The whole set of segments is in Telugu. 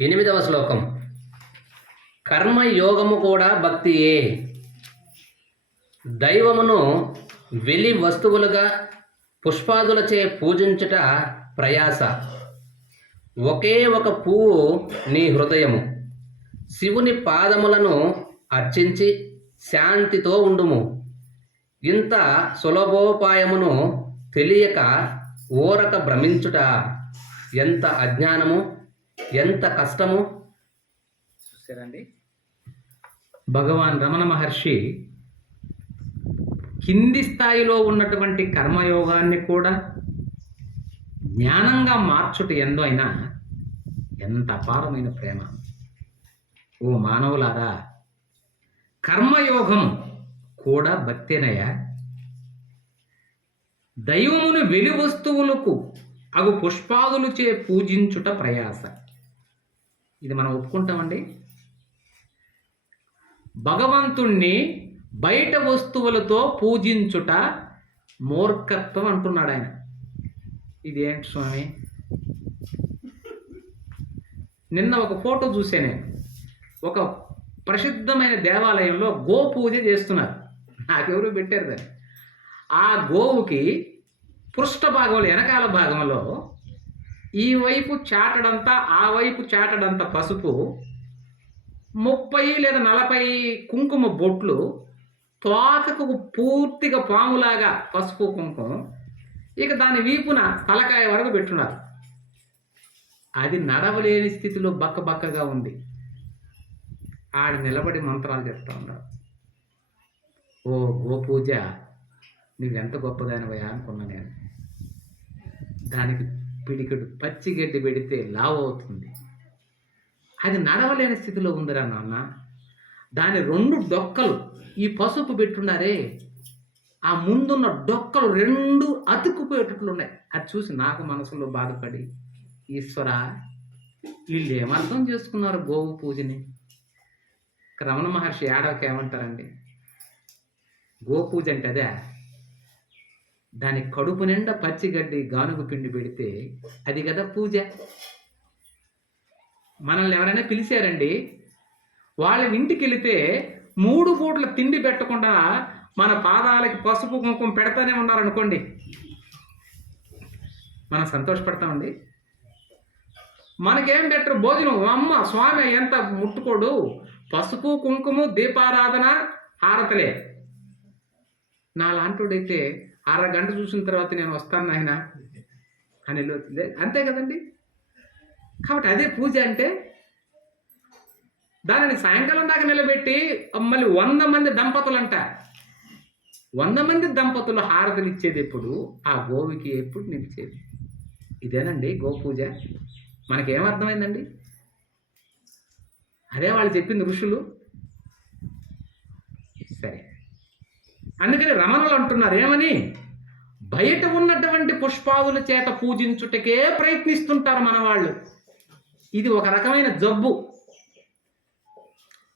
ఎనిమిదవ శ్లోకం. కర్మయోగము కూడా భక్తియే. దైవమును వెలి వస్తువులుగా పుష్పాదులచే పూజించుట ప్రయాస. ఒకే ఒక పువ్వు నీ హృదయము. శివుని పాదములను అర్చించి శాంతితో ఉండుము. ఇంత సులభోపాయమును తెలియక ఊరక భ్రమించుట ఎంత అజ్ఞానము? ఎంత కష్టము చూసారండి. భగవాన్ రమణ మహర్షి కింది స్థాయిలో ఉన్నటువంటి కర్మయోగాన్ని కూడా జ్ఞానంగా మార్చుట ఎందో అయినా ఎంత అపారమైన ప్రేమ. ఓ మానవులారా కర్మయోగం కూడా భక్తేనయ్యా. దైవమును వెలి వస్తువులకు అగు పుష్పాదులు చే పూజించుట ప్రయాస. ఇది మనం ఒప్పుకుంటామండి. భగవంతుణ్ణి బయట వస్తువులతో పూజించుట మూర్ఖత్వం అంటున్నాడు ఆయన ఇది ఏంటి స్వామి? నిన్న ఒక ఫోటో చూసే నేను. ఒక ప్రసిద్ధమైన దేవాలయంలో గో పూజ చేస్తున్నారు. నాకెవరు పెట్టారు దాన్ని. ఆ గోవుకి పృష్ఠ భాగంలో వెనకాల భాగంలో ఈ వైపు చాటడంతా ఆ వైపు చాటడంత పసుపు ముప్పై లేదా నలభై కుంకుమ బొట్లు తోకకు పూర్తిగా పాములాగా పసుపు కుంకుమ. ఇక దాని వీపున తలకాయ వరకు పెట్టున్నారు. అది నడవలేని స్థితిలో బక్క బక్కగా ఉంది. ఆడ నిలబడి మంత్రాలు చెప్తా ఉన్నారు ఓ గోపూజ నువ్వెంత గొప్పదానివయా అనుకున్నా నేను. దానికి పిడికెడు పచ్చి గడ్డి పెడితే లావు అవుతుంది. అది నడవలేని స్థితిలో ఉందిరా నాన్న. దాని రెండు డొక్కలు ఈ పసుపు పెట్టున్నారే ఆ ముందున్న డొక్కలు రెండు అతుక్కుపోయేటట్లు ఉన్నాయి అది చూసి నాకు మనసులో బాధపడి ఈశ్వర వీళ్ళు ఏమర్థం చేసుకున్నారు గోవు పూజని? రమణ మహర్షి ఏడవకి ఏమంటారండి గోపూజ అంటే అదే. దాని కడుపు నిండా పచ్చిగడ్డి గానుగు పిండి పెడితే అది కదా పూజ. మనల్ని ఎవరైనా పిలిచారండి? వాళ్ళ ఇంటికి వెళితే మూడు పూట్ల తిండి పెట్టకుండా మన పాదాలకి పసుపు కుంకుమ పెడతానే ఉన్నారనుకోండి. మనం సంతోషపడతామండి మనకేం పెట్టరు భోజనం? అమ్మ స్వామి ఎంత ముట్టుకోడు. పసుపు కుంకుమ దీపారాధన హారతలే నా లాంటోడైతే అరగంట చూసిన తర్వాత నేను వస్తాను నాయన. అని లోతుంది అంతే కదండి? కాబట్టి అదే పూజ అంటే దానిని సాయంకాలం దాకా నిలబెట్టి మళ్ళీ వంద మంది దంపతులు అంట వంద మంది దంపతులు హారతలు ఇచ్చేది ఎప్పుడు? ఆ గోవుకి ఎప్పుడు నిలిచేది? ఇదేనండి గోపూజ మనకేమర్థమైందండి? అదే వాళ్ళు చెప్పింది ఋషులు సరే అందుకని రమణులు అంటున్నారు ఏమని? బయట ఉన్నటువంటి పుష్పాదుల చేత పూజించుటకే ప్రయత్నిస్తుంటారు మన వాళ్ళు ఇది ఒక రకమైన జబ్బు.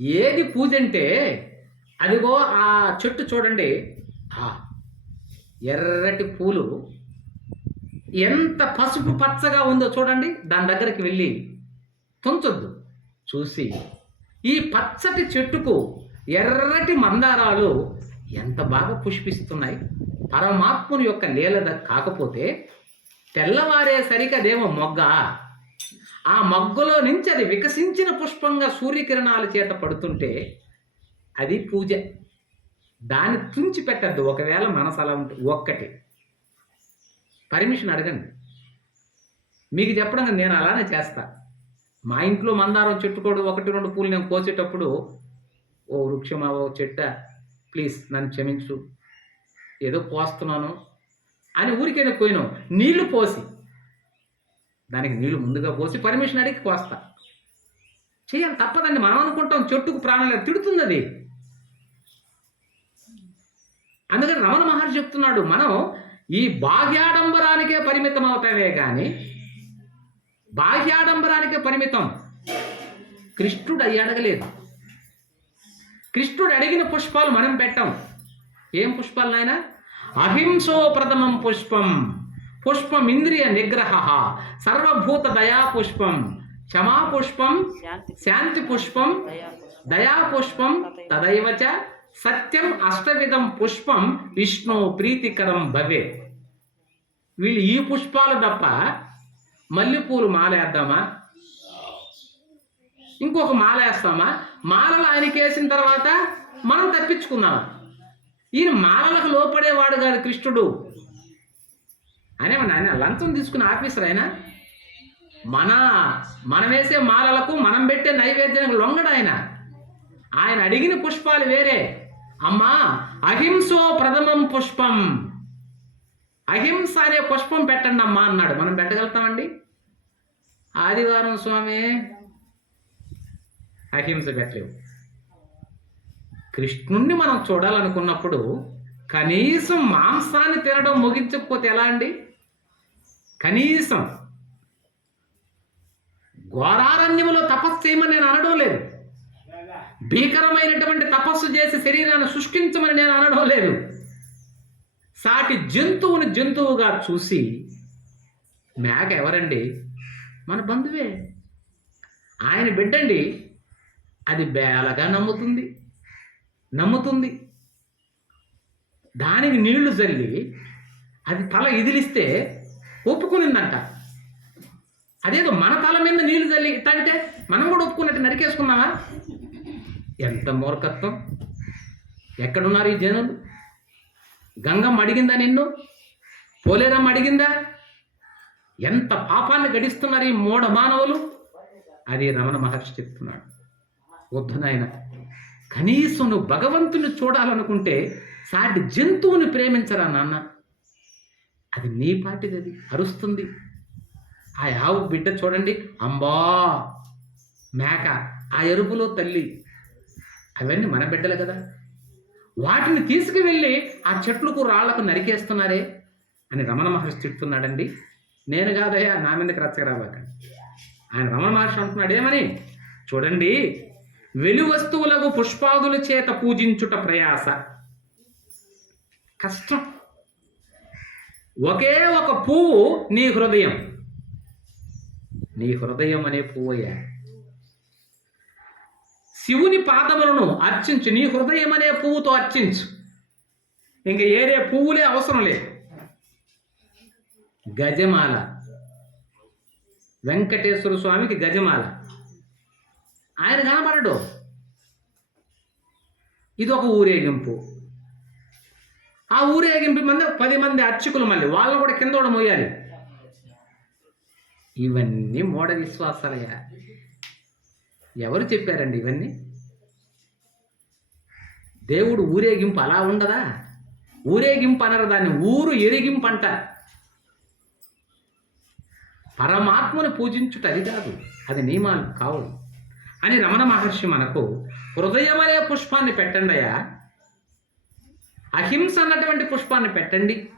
ఏది పూజ అంటే అదిగో ఆ చెట్టు చూడండి. ఆ ఎర్రటి పూలు ఎంత పసుపు పచ్చగా ఉందో చూడండి. దాని దగ్గరికి వెళ్ళి తుంచొద్దు. చూసి ఈ పచ్చటి చెట్టుకు ఎర్రటి మందారాలు ఎంత బాగా పుష్పిస్తున్నాయి. పరమాత్ముని యొక్క లీలద కాకపోతే తెల్లవారేసరికి అదేమో మొగ్గ. ఆ మొగ్గలో నుంచి అది వికసించిన పుష్పంగా సూర్యకిరణాల చేత పడుతుంటే అది పూజ. దాన్ని తుంచి పెట్టద్దు. ఒకవేళ మనసు అలా ఉంటుంది ఒక్కటి. పర్మిషన్ అడగండి. మీకు చెప్పడం నేను అలానే చేస్తా. మా ఇంట్లో మందారం చెట్టుకోడు ఒకటి రెండు పూలు నేను కోసేటప్పుడు ఓ వృక్షమా ఓ చెట్ట ప్లీజ్ నన్ను క్షమించు. ఏదో కోస్తున్నాను అని ఊరికైనా పోయినాం నీళ్ళు పోసి. దానికి నీళ్ళు ముందుగా పోసి పర్మిషన్ అడిగి కోస్తా. చేయాలి తప్పదండి. మనం అనుకుంటాం చెట్టుకు ప్రాణాలు తిడుతుంది అది. అందుకని రమణ మహర్షి చెప్తున్నాడు మనం ఈ బాహ్యాడంబరానికే పరిమితం అవుతామే కానీ బాహ్యాడంబరానికే పరిమితం. కృష్ణుడు అయ్యి అడగలేదు. కృష్ణుడు అడిగిన పుష్పాలు మనం పెట్టాం. ఏం పుష్పాలు నాయన? అహింసో ప్రథమం పుష్పం. పుష్పం ఇంద్రియ నిగ్రహ. సర్వభూత దయా పుష్పం. క్షమా పుష్పం. శాంతి పుష్పం. దయా పుష్పం. తదైవ చ సత్యం అష్టవిధం పుష్పం. విష్ణు ప్రీతికరం భవే. వీళ్ళు ఈ పుష్పాలు తప్ప మల్లెపూలు మాలేద్దామా? ఇంకొక మాల వేస్తామా? మాలలు ఆయనకి వేసిన తర్వాత మనం తప్పించుకుందామా ఈయన మాలలకు లోపడేవాడు కాదు కృష్ణుడు. ఆయన ఆయన లంచం తీసుకున్న ఆఫీసర్ ఆయన. మన మనం వేసే మాలలకు మనం పెట్టే నైవేద్యానికి లొంగడు ఆయన. ఆయన అడిగిన పుష్పాలు వేరే. అమ్మా అహింసో ప్రథమం పుష్పం. అహింస అనే పుష్పం పెట్టండి అమ్మా అన్నాడు. మనం పెట్టగలుగుతామండి? ఆదివారం స్వామి అహింస పెట్టలేవు కృష్ణుణ్ణి మనం చూడాలనుకున్నప్పుడు కనీసం మాంసాన్ని తినడం ముగించకపోతే ఎలా అండి? కనీసం ఘోరారణ్యములో తపస్సు చేయమని నేను అనడం లేదు. భీకరమైనటువంటి తపస్సు చేసి శరీరాన్ని సృష్టించమని నేను అనడం లేదు. సాటి జంతువుని జంతువుగా చూసి మేక ఎవరండి? మన బంధువే. ఆయన బిడ్డండి. అది బేలగా నమ్ముతుంది. నమ్ముతుంది. దానికి నీళ్ళు చల్లి అది తల ఇదిలిస్తే ఒప్పుకునిందంట. అదేదో మన తల మీద నీళ్ళు చల్లి ఇట్ట మనం కూడా ఒప్పుకున్నట్టు నరికేసుకున్నావా? ఎంత మూర్ఖత్వం. ఎక్కడున్నారు ఈ జనులు? గంగమ్మ అడిగిందా నిన్ను? పోలేరమ్మ అడిగిందా? ఎంత పాపాన్ని గడిస్తున్నారు ఈ మూఢ మానవులు? అది రమణ మహర్షి చెప్తున్నాడు. వద్దు నాయన కనీసం నువ్వు భగవంతుని చూడాలనుకుంటే సాటి జంతువుని ప్రేమించరా నాన్న. అది నీ పాటిది అది అరుస్తుంది. ఆ ఆవు బిడ్డ చూడండి అంబా! మేక ఆ ఎరుపులో తల్లి. అవన్నీ మన బిడ్డలు కదా. వాటిని తీసుకువెళ్ళి ఆ చెట్లకు రాళ్ళకు నరికేస్తున్నారే అని రమణ మహర్షి చెప్తున్నాడండి. నేను కాదయ్యా నా మీదకి రచ్చగరాబాకండి ఆయన రమణ మహర్షి అంటున్నాడు ఏమని? చూడండి వెలు వస్తువులకు పుష్పాదుల చేత పూజించుట ప్రయాస. కష్టం. ఒకే ఒక పువ్వు నీ హృదయం. నీ హృదయం అనే పువ్వయ్యా. శివుని పాదములను అర్చించు. నీ హృదయం అనే పువ్వుతో అర్చించు. ఇంక ఏరే పువ్వులే అవసరం లేదు. గజమాల. వెంకటేశ్వర స్వామికి గజమాల. ఆయన కనబడడు ఇది ఒక ఊరేగింపు. ఆ ఊరేగింపు మంది పది మంది అర్చకులు మళ్ళీ వాళ్ళు కూడా కింద కూడా మోయాలి. ఇవన్నీ మూఢ విశ్వాసాలయ్యా. ఎవరు చెప్పారండి ఇవన్నీ? దేవుడు ఊరేగింపు అలా ఉండదా? ఊరేగింపు అనరు దాన్ని ఊరు ఎరిగింపు అంట పరమాత్మను పూజించుట అది కాదు అది నియమాలు కావు అని రమణ మహర్షి మనకు హృదయం అనే పుష్పాన్ని పెట్టండి అయ్యా. అహింస అన్నటువంటి పుష్పాన్ని పెట్టండి.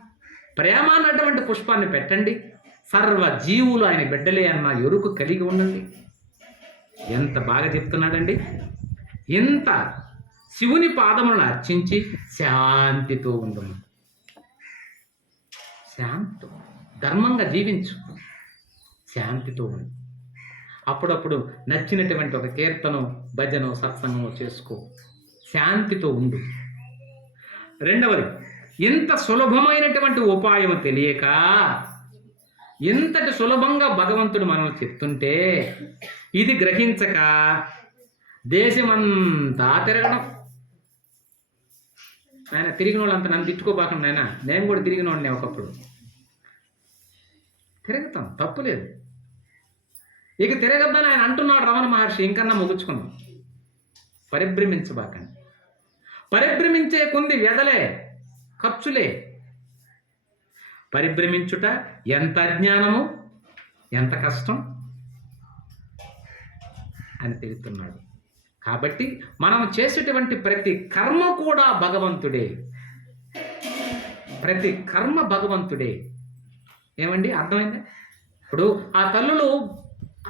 ప్రేమ అన్నటువంటి పుష్పాన్ని పెట్టండి. సర్వ జీవులు ఆయన బిడ్డలే అన్న ఎరుకు కలిగి ఉండండి. ఎంత బాగా చెప్తున్నాడండి. ఎంత శివుని పాదములను అర్చించి శాంతితో ఉండము. శాంతి. ధర్మంగా జీవించు. శాంతితో ఉండు. అప్పుడప్పుడు నచ్చినటువంటి ఒక కీర్తనం భజన సత్సంగం చేసుకో. శాంతితో ఉండు. రెండవది ఇంత సులభమైనటువంటి ఉపాయం తెలియక ఇంతటి సులభంగా భగవంతుడు మనల్ని చెప్తుంటే ఇది గ్రహించక దేశమంతా తిరగడం. ఆయన తిరిగిన వాళ్ళంతా నన్ను తిట్టుకోబాకండి ఆయన నేను కూడా తిరిగిన వాడిని ఒకప్పుడు. తిరుగుతాం తప్పులేదు. ఇక తిరగద్దని ఆయన అంటున్నాడు రమణ మహర్షి. ఇంకన్నా ముగుచుకుందాం. పరిభ్రమించబాకండి. పరిభ్రమించే కొంది వ్యధలే ఖర్చులే. పరిభ్రమించుట ఎంత అజ్ఞానము ఎంత కష్టం అని తెలుస్తున్నాడు కాబట్టి మనం చేసేటువంటి ప్రతి కర్మ కూడా భగవంతుడే. ప్రతి కర్మ భగవంతుడే. ఏమండి? అర్థమైందా? ఇప్పుడు ఆ తల్లులు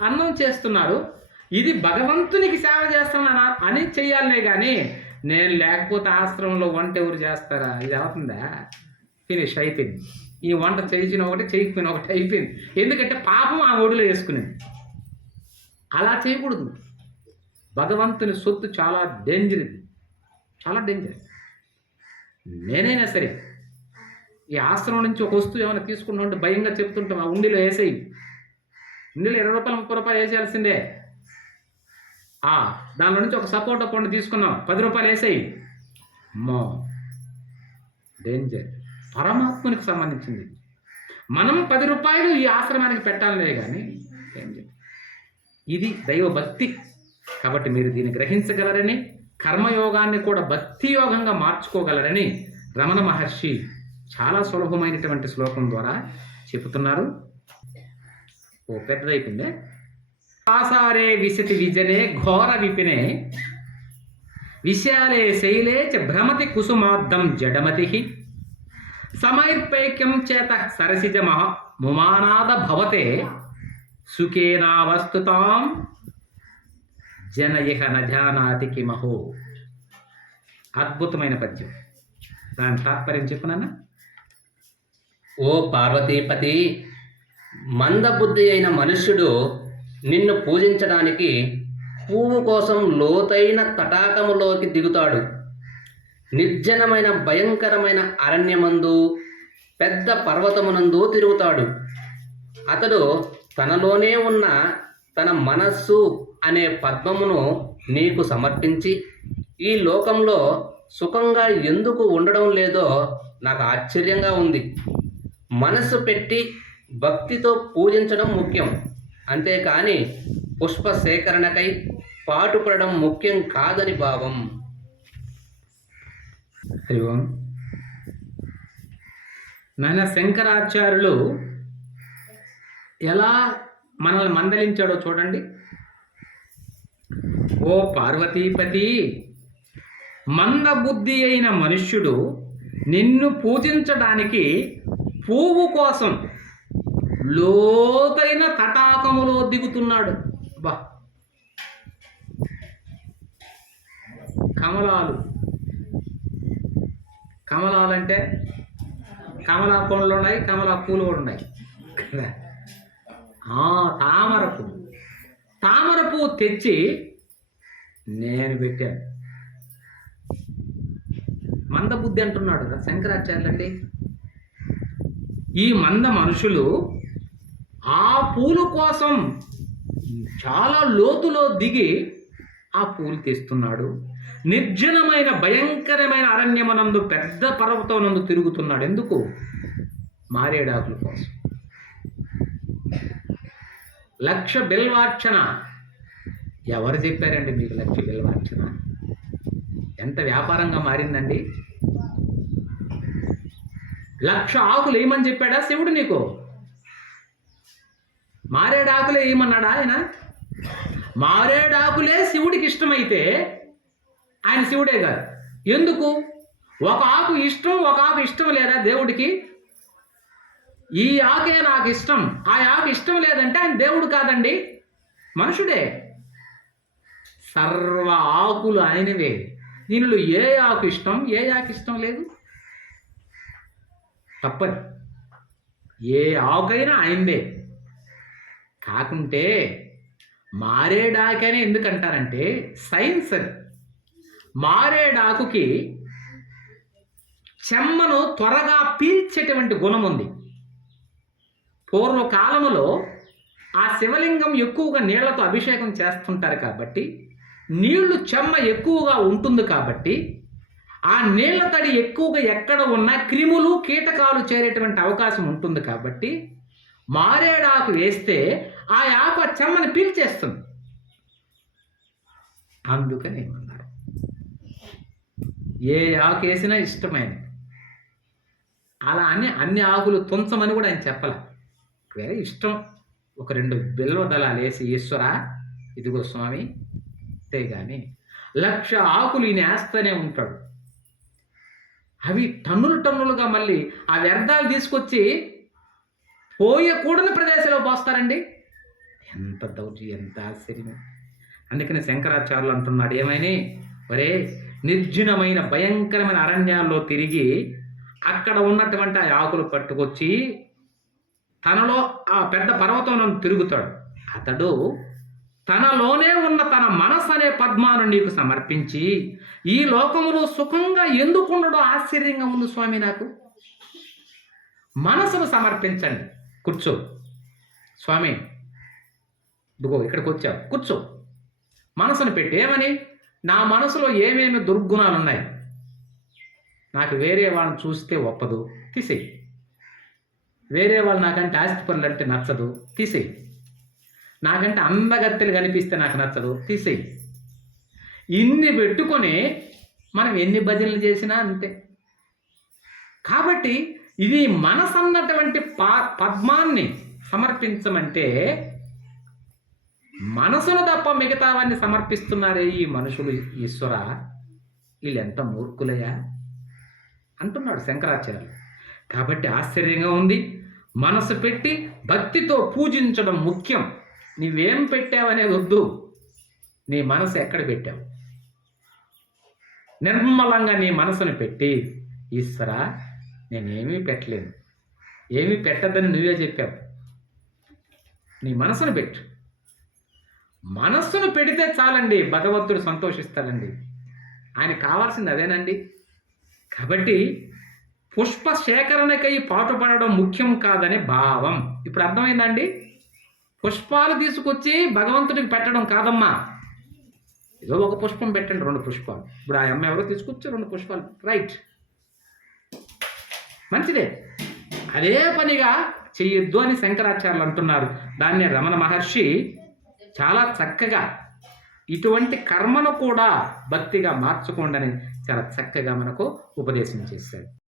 అన్నం చేస్తున్నారు. ఇది భగవంతునికి సేవ చేస్తున్నానా అని చెయ్యాలనే కానీ నేను లేకపోతే ఆశ్రమంలో వంట ఎవరు చేస్తారా? ఇది అవుతుందా? ఫినిష్ అయిపోయింది. ఈ వంట చేసిన ఒకటి చేయకపోయిన ఒకటి అయిపోయింది. ఎందుకంటే పాపం ఆ ఒడిలో వేసుకునేది. అలా చేయకూడదు. భగవంతుని సొత్తు చాలా డేంజర్ ఇది చాలా డేంజర్ నేనైనా సరే ఈ ఆశ్రమం నుంచి ఒక వస్తువు ఏమైనా తీసుకుంటామంటే భయంగా చెప్తుంటాం ఆ ఉండిలో వేసేయి. ఇందులో ఇరవై రూపాయలు ముప్పై రూపాయలు వేసేయాల్సిందే. ఆ దానిలో నుంచి ఒక సపోర్ట్ పండు తీసుకున్నాం పది రూపాయలు వేసేయి. అమ్మో. డేంజర్. పరమాత్మనికి సంబంధించింది. మనం పది రూపాయలు ఈ ఆశ్రమానికి పెట్టాలనే కానీ డేంజర్. ఇది దైవభక్తి కాబట్టి మీరు దీన్ని గ్రహించగలరని కర్మయోగాన్ని కూడా భక్తి యోగంగా మార్చుకోగలరని రమణ మహర్షి చాలా సులభమైనటువంటి శ్లోకం ద్వారా చెబుతున్నారు. ఓ పెద్దదైపోయిందే. ఆసారే విశతి విజనే ఘోర విపినే. విశాలే శైలే చ భ్రమతి కుసుమార్థం జడమతి. సమైర్పైక్యం చేత సరసిజ మహ ముమానాద భవతే. సుఖేనావస్తుతాం జనయహ నజానాతి కిమహో. అద్భుతమైన పద్యం. దాని తాత్పర్యం చెప్పనన్నా ఓ పార్వతీపతి మందబుద్ధి అయిన మనుష్యుడు నిన్ను పూజించడానికి పువ్వు కోసం లోతైన తటాకములోకి దిగుతాడు. నిర్జనమైన భయంకరమైన అరణ్యమందు పెద్ద పర్వతమునందు తిరుగుతాడు. అతడు తనలోనే ఉన్న తన మనస్సు అనే పద్మమును నీకు సమర్పించి ఈ లోకంలో సుఖంగా ఎందుకు ఉండడం లేదో నాకు ఆశ్చర్యంగా ఉంది. మనస్సు పెట్టి భక్తితో పూజించడం ముఖ్యం. అంతేకాని పుష్ప సేకరణకై పాటుపడడం ముఖ్యం కాదని భావం. హరి ఓం. నాయన శంకరాచార్యులు ఎలా మనల్ని మందలించాడో చూడండి. ఓ పార్వతీపతి మందబుద్ధి అయిన మనుష్యుడు నిన్ను పూజించడానికి పువ్వు కోసం లోతైన తటాకములో దిగుతున్నాడు. బా కమలాలు. కమలాలు అంటే కమలా పండ్లు ఉన్నాయి కమలా పూలు కూడా ఉన్నాయి. కదా? ఆ, తామర పువ్వు. తామర పువ్వు తెచ్చి నేను పెట్టాను. మందబుద్ధి అంటున్నాడు కదా శంకరాచార్యులు అండి ఈ మంద మనుషులు ఆ పూలు కోసం చాలా లోతులో దిగి ఆ పూలు తెస్తున్నాడు. నిర్జనమైన భయంకరమైన అరణ్యమనందు పెద్ద పర్వతం నందు తిరుగుతున్నాడు. ఎందుకు? మారేడాకుల కోసం. లక్ష బిల్వార్చన. ఎవరు చెప్పారండి మీకు లక్ష బిల్వార్చన? ఎంత వ్యాపారంగా మారిందండి? లక్ష ఆకులు వేయమని చెప్పాడా శివుడు నీకు? మారేడాకులే వేయమన్నాడా ఆయన? మారేడాకులే శివుడికి ఇష్టమైతే ఆయన శివుడే కాదు. ఎందుకు? ఒక ఆకు ఇష్టం ఒక ఆకు ఇష్టం లేదా దేవుడికి? ఈ ఆకే నాకు ఇష్టం. ఆ ఆకు ఇష్టం లేదంటే ఆయన దేవుడు కాదండి. మనుషుడే. సర్వ ఆకులు ఆయనవే. దీనిలో ఏ ఆకు ఇష్టం ఏ ఆకు ఇష్టం లేదు? తప్పదు. ఏ ఆకైనా ఆయనదే. కాకుంటే మారేడాకి అని ఎందుకంటారంటే సైన్స్ అది. మారేడాకుకి చెమ్మను త్వరగా పీల్చేటువంటి గుణం ఉంది. పూర్వకాలములో ఆ శివలింగం ఎక్కువగా నీళ్ళతో అభిషేకం చేస్తుంటారు కాబట్టి నీళ్ళు చెమ్మ ఎక్కువగా ఉంటుంది కాబట్టి ఆ నీళ్ళ తడి ఎక్కువగా ఎక్కడ ఉన్నా క్రిములు కీటకాలు చేరేటువంటి అవకాశం ఉంటుంది కాబట్టి మారేడాకు వేస్తే ఆ ఆకు ఆ చెమ్మని పీల్చేస్తుంది. అందుకని ఏమన్నారు? ఏ ఆకు వేసినా ఇష్టమైనది. అలా అని అన్ని ఆకులు తుంచమని కూడా ఆయన చెప్పాల. వేరే ఇష్టం ఒక రెండు బిల్వ దళాలు వేసి ఈశ్వర ఇదిగో స్వామి అంతే కానీ లక్ష ఆకులు ఈయన వేస్తూనే ఉంటాడు. అవి టన్నులు టన్నులుగా మళ్ళీ ఆ వ్యర్థాలు తీసుకొచ్చి పోయకూడని ప్రదేశంలో పోస్తారండి. ఎంత దౌర్జీ ఎంత ఆశ్చర్యం అందుకని శంకరాచార్యులు అంటున్నాడు ఏమైనా ఒరే నిర్జనమైన భయంకరమైన అరణ్యాల్లో తిరిగి అక్కడ ఉన్నటువంటి ఆ ఆకులు పట్టుకొచ్చి తనలో ఆ పెద్ద పర్వతంలో తిరుగుతాడు. అతడు తనలోనే ఉన్న తన మనస్సు అనే పద్మాను నీకు సమర్పించి ఈ లోకములో సుఖంగా ఎందుకుండడో ఆశ్చర్యంగా ఉంది స్వామి నాకు. మనసును సమర్పించండి. కూర్చో. స్వామి ఇదిగో ఇక్కడికి వచ్చావు కూర్చో. మనసును పెట్టి. ఏమని? నా మనసులో ఏమేమి దుర్గుణాలు ఉన్నాయి నాకు వేరే వాళ్ళని చూస్తే ఒప్పదు. తీసేయి. వేరే వాళ్ళు నాకంటే ఆస్తి పనులు అంటే నచ్చదు. తీసేయి. నాకంటే అందగత్తెలు కనిపిస్తే నాకు నచ్చదు. తీసేయి. ఇన్ని పెట్టుకొని మనం ఎన్ని భజనలు చేసినా అంతే. కాబట్టి ఇది మనసు అన్నటువంటి పా పద్మాన్ని సమర్పించమంటే మనసును తప్ప మిగతావన్నీ సమర్పిస్తున్నారే ఈ మనుషులు ఈశ్వర. వీళ్ళు ఎంత మూర్ఖులయ్యా? అంటున్నాడు శంకరాచార్యులు. కాబట్టి ఆశ్చర్యంగా ఉంది. మనసు పెట్టి భక్తితో పూజించడం ముఖ్యం. నువ్వేం పెట్టావనేది వద్దు. నీ మనసు ఎక్కడ పెట్టావు? నిర్మలంగా నీ మనసును పెట్టి ఈశ్వర. నేనేమీ పెట్టలేదు. ఏమీ పెట్టద్దని నువ్వే చెప్పావు. నీ మనసును పెట్టు. మనస్సును పెడితే చాలండి భగవంతుడు సంతోషిస్తాడండి. ఆయన కావాల్సింది అదేనండి. కాబట్టి పుష్ప సేకరణకై పాటుపడడం ముఖ్యం కాదనే భావం. ఇప్పుడు అర్థమైందండి? పుష్పాలు తీసుకొచ్చి భగవంతుడికి పెట్టడం కాదమ్మా. ఏదో ఒక పుష్పం పెట్టండి రెండు పుష్పాలు. ఇప్పుడు ఆ అమ్మ ఎవరో తీసుకొచ్చి రెండు పుష్పాలు. రైట్. మంచిదే. అదే పనిగా చెయ్యొద్దు అని శంకరాచార్యులు అంటున్నారు. దాన్ని రమణ మహర్షి చాలా చక్కగా ఇటువంటి కర్మను కూడా భక్తిగా మార్చుకోండి అని చాలా చక్కగా మనకు ఉపదేశం చేశాడు